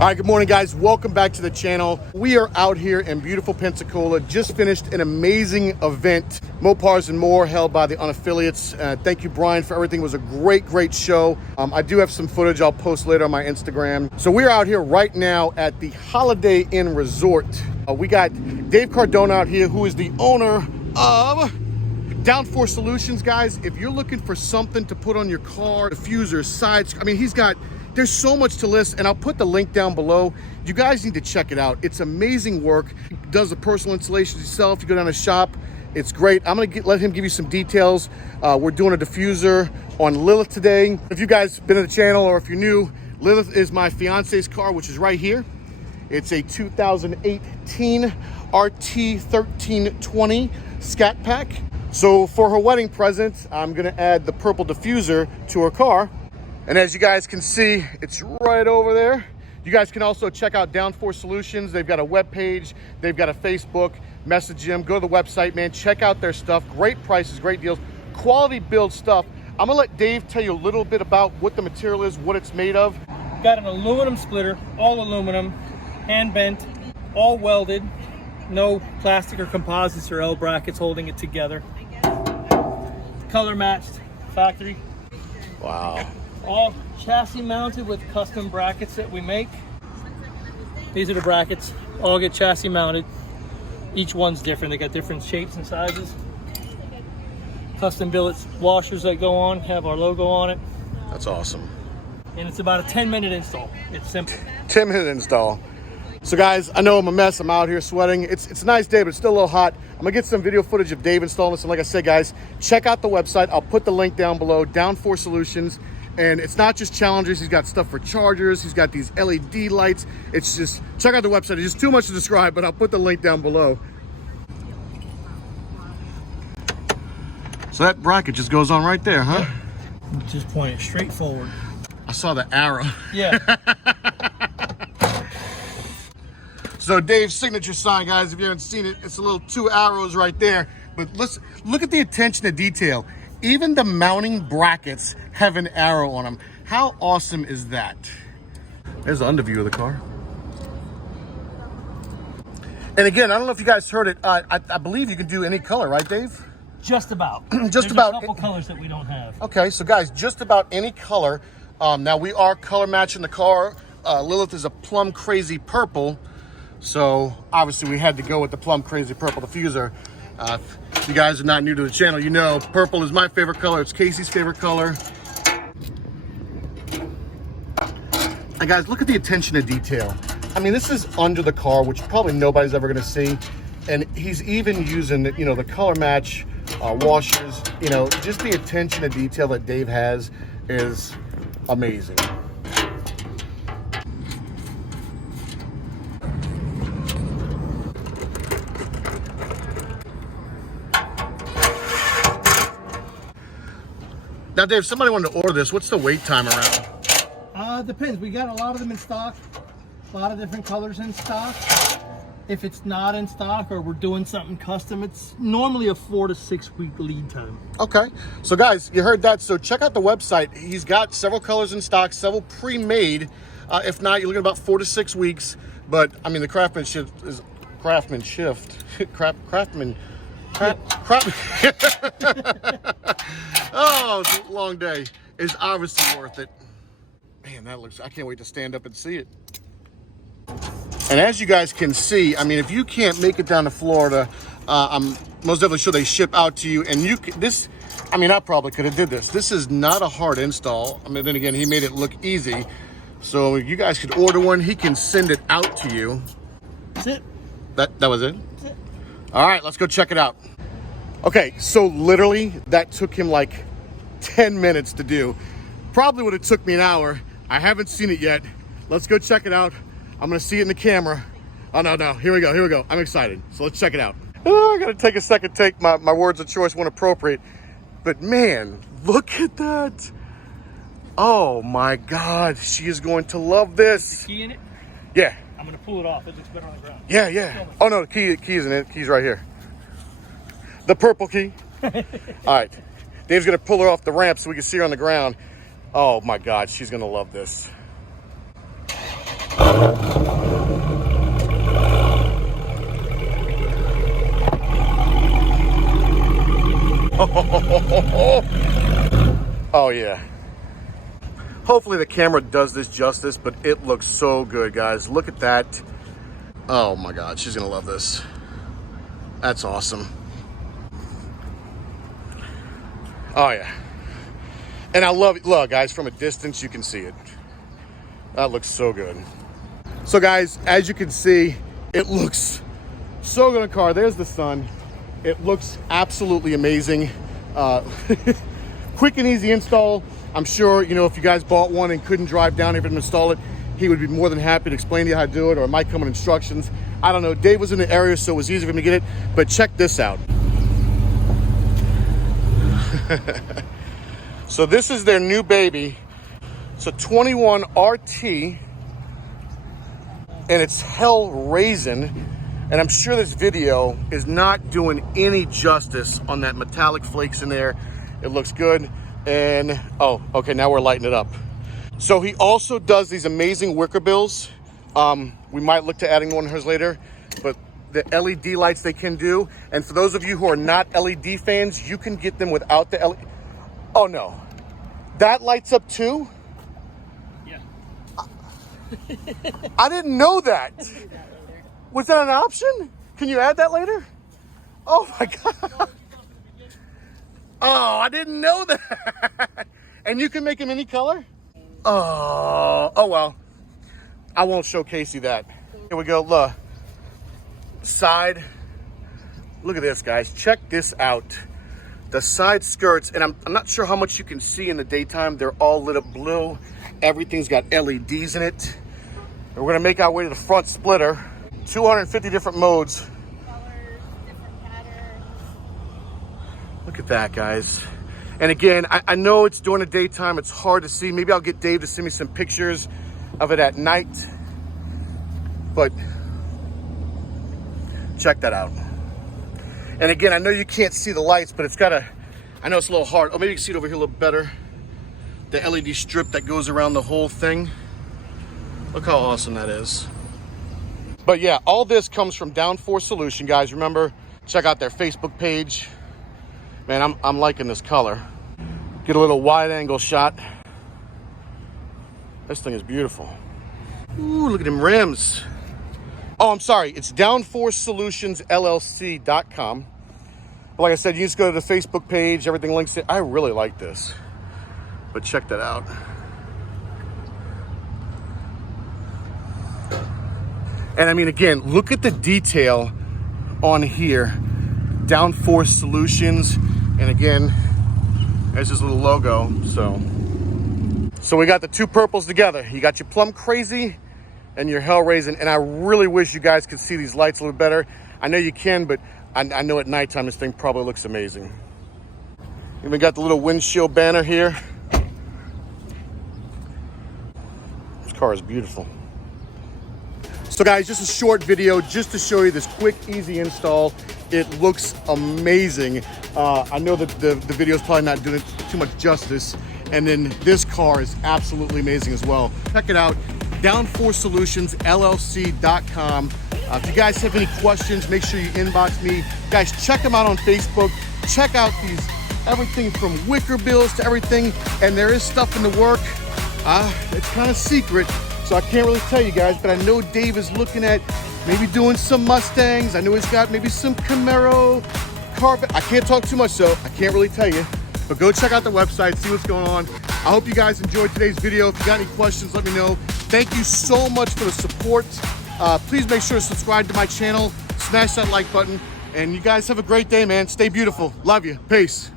All right, good morning, guys. Welcome back to the channel. We are out here in beautiful Pensacola. Just finished an amazing event, Mopars and More, held by the Unaffiliates. Thank you, Brian, for everything. It was a great show. I do have some footage I'll post later on my Instagram. So we're out here right now at the Holiday Inn Resort. We got Dave Cardona out here, who is the owner of Downforce Solutions. Guys, if you're looking for something to put on your car, diffusers, sides, I mean, there's so much to list, and I'll put the link down below. You guys need to check it out. It's amazing work. He does the personal installations himself. You go down to shop, it's great. I'm gonna let him give you some details. We're doing a diffuser on Lilith today. If you guys been to the channel or if you're new, Lilith is my fiance's car, which is right here. It's a 2018 RT 1320 Scat Pack. So for her wedding present, I'm gonna add the purple diffuser to her car. And as you guys can see, it's right over there. You guys can also check out Downforce Solutions. They've got a web page, they've got a Facebook, message them, go to the website, man, check out their stuff. Great prices, great deals, quality build stuff. I'm gonna let Dave tell you a little bit about what the material is, what it's made of. Got an aluminum splitter, all aluminum, hand bent, all welded, no plastic or composites or L brackets holding it together. Color matched, factory. Wow. All chassis mounted with custom brackets that we make. These are the brackets, all get chassis mounted. Each one's different, they got different shapes and sizes. Custom billets washers that go on, have our logo on it. That's awesome. And it's about a 10-minute install. It's simple. 10-minute install. So guys, I know I'm a mess. I'm out here sweating. It's a nice day, but it's still a little hot. I'm gonna get some video footage of Dave installing this. And like I said, guys, check out the website. I'll put the link down below, Downforce Solutions. And it's not just challengers. He's got stuff for chargers. He's got these LED lights. It's just, check out the website. It's just too much to describe, but I'll put the link down below. So that bracket just goes on right there, huh? Just point it straight forward. I saw the arrow. Yeah. So Dave's signature sign, guys, if you haven't seen it, it's a little 2 arrows right there. But let's look at the attention to detail. Even the mounting brackets have an arrow on them. How awesome is that? There's the underview of the car. And again, I don't know if you guys heard it. I believe you can do any color, right, Dave? Just about. Just There's about. a couple colors that we don't have. Okay, so guys, just about any color. Now we are color matching the car. Lilith is a plum crazy purple. So obviously we had to go with the plum crazy purple diffuser. If you guys are not new to the channel, you know purple is my favorite color. It's Casey's favorite color. And guys, look at the attention to detail. I mean, this is under the car, which probably nobody's ever gonna see. And he's even using, you know, the color match washers. You know, just the attention to detail that Dave has is amazing. Now, Dave, if somebody wanted to order this, what's the wait time around? Depends. We got a lot of them in stock. A lot of different colors in stock. If it's not in stock or we're doing something custom, it's normally a 4 to 6 week lead time. Okay. So guys, you heard that. So check out the website. He's got several colors in stock, several pre-made. If not, you're looking at about 4 to 6 weeks. But I mean, the craftsmanship is oh, it's a long day. It's obviously worth it. Man, that looks, I can't wait to stand up and see it. And as you guys can see, I mean, if you can't make it down to Florida, I'm most definitely sure they ship out to you. And you can, this, I mean, I probably could have did this. This is not a hard install. I mean, then again, he made it look easy. So you guys could order one. He can send it out to you. That's it. That was it? That's it. All right, let's go check it out. Okay, so literally that took him like 10 minutes to do. Probably would have took me an hour. I haven't seen it yet. Let's go check it out. I'm gonna see it in the camera. Oh, no, here we go. I'm excited. So let's check it out. Oh, I gotta take a second, take my words of choice when appropriate. But man, look at that. Oh my God, she is going to love this. The key in it? Yeah. I'm gonna pull it off, it looks better on the ground. Yeah. Oh no, the key isn't it, key's right here. The purple key. All right, Dave's gonna pull her off the ramp so we can see her on the ground. Oh my God, she's gonna love this. Oh yeah. Hopefully the camera does this justice, but it looks so good, guys. Look at that. Oh my God, she's gonna love this. That's awesome. Oh yeah. And I love it. Look, guys, from a distance, you can see it. That looks so good. So guys, as you can see, it looks so good in the car. There's the sun. It looks absolutely amazing. Quick and easy install. I'm sure, you know, if you guys bought one and couldn't drive down here and install it, he would be more than happy to explain to you how to do it, or it might come in instructions. I don't know. Dave was in the area, so it was easy for him to get it. But check this out. So this is their new baby. It's a 21 RT, and it's hell raising. And I'm sure this video is not doing any justice on that metallic flakes in there. It looks good. And, oh, okay, now we're lighting it up. So he also does these amazing wicker bills. We might look to adding one of hers later, but the LED lights they can do. And for those of you who are not LED fans, you can get them without the LED. Oh no, that lights up too? Yeah. I didn't know that. Was that an option? Can you add that later? Oh my God. Oh, I didn't know that. And you can make them any color? Oh well. I won't show Casey that. Here we go, look. Side. Look at this, guys. Check this out. The side skirts, and I'm not sure how much you can see in the daytime. They're all lit up blue. Everything's got LEDs in it. And we're gonna make our way to the front splitter. 250 different modes. Colors, different patterns. Look at that, guys. And again, I know it's during the daytime. It's hard to see. Maybe I'll get Dave to send me some pictures of it at night. But check that out. And again, I know you can't see the lights, but it's got a, I know it's a little hard. Oh, maybe you can see it over here a little better. The LED strip that goes around the whole thing. Look how awesome that is. But yeah, all this comes from Downforce Solution, guys. Remember, check out their Facebook page. Man, I'm liking this color. Get a little wide angle shot. This thing is beautiful. Ooh, look at them rims. Oh, I'm sorry. It's DownforceSolutionsLLC.com. But like I said, you just go to the Facebook page. Everything links it. I really like this. But check that out. And I mean, again, look at the detail on here. Downforce Solutions. And again, there's this little logo. So we got the two purples together. You got your Plum Crazy and your Hell Raising. And I really wish you guys could see these lights a little better. I know you can, but I know at nighttime this thing probably looks amazing. Even got the little windshield banner here. This car is beautiful. So guys, just a short video just to show you this quick, easy install. It looks amazing. I know that the video is probably not doing it too much justice. And then this car is absolutely amazing as well. Check it out, DownforceSolutionsLLC.com. If you guys have any questions, make sure you inbox me. Guys, check them out on Facebook. Check out these, everything from wicker bills to everything. And there is stuff in the work. It's kind of secret, so I can't really tell you guys, but I know Dave is looking at maybe doing some Mustangs. I know he's got maybe some Camaro, Carpet. I can't talk too much, so I can't really tell you. But go check out the website, see what's going on. I hope you guys enjoyed today's video. If you got any questions, let me know. Thank you so much for the support. Please make sure to subscribe to my channel, smash that like button, and you guys have a great day, man. Stay beautiful. Love you. Peace.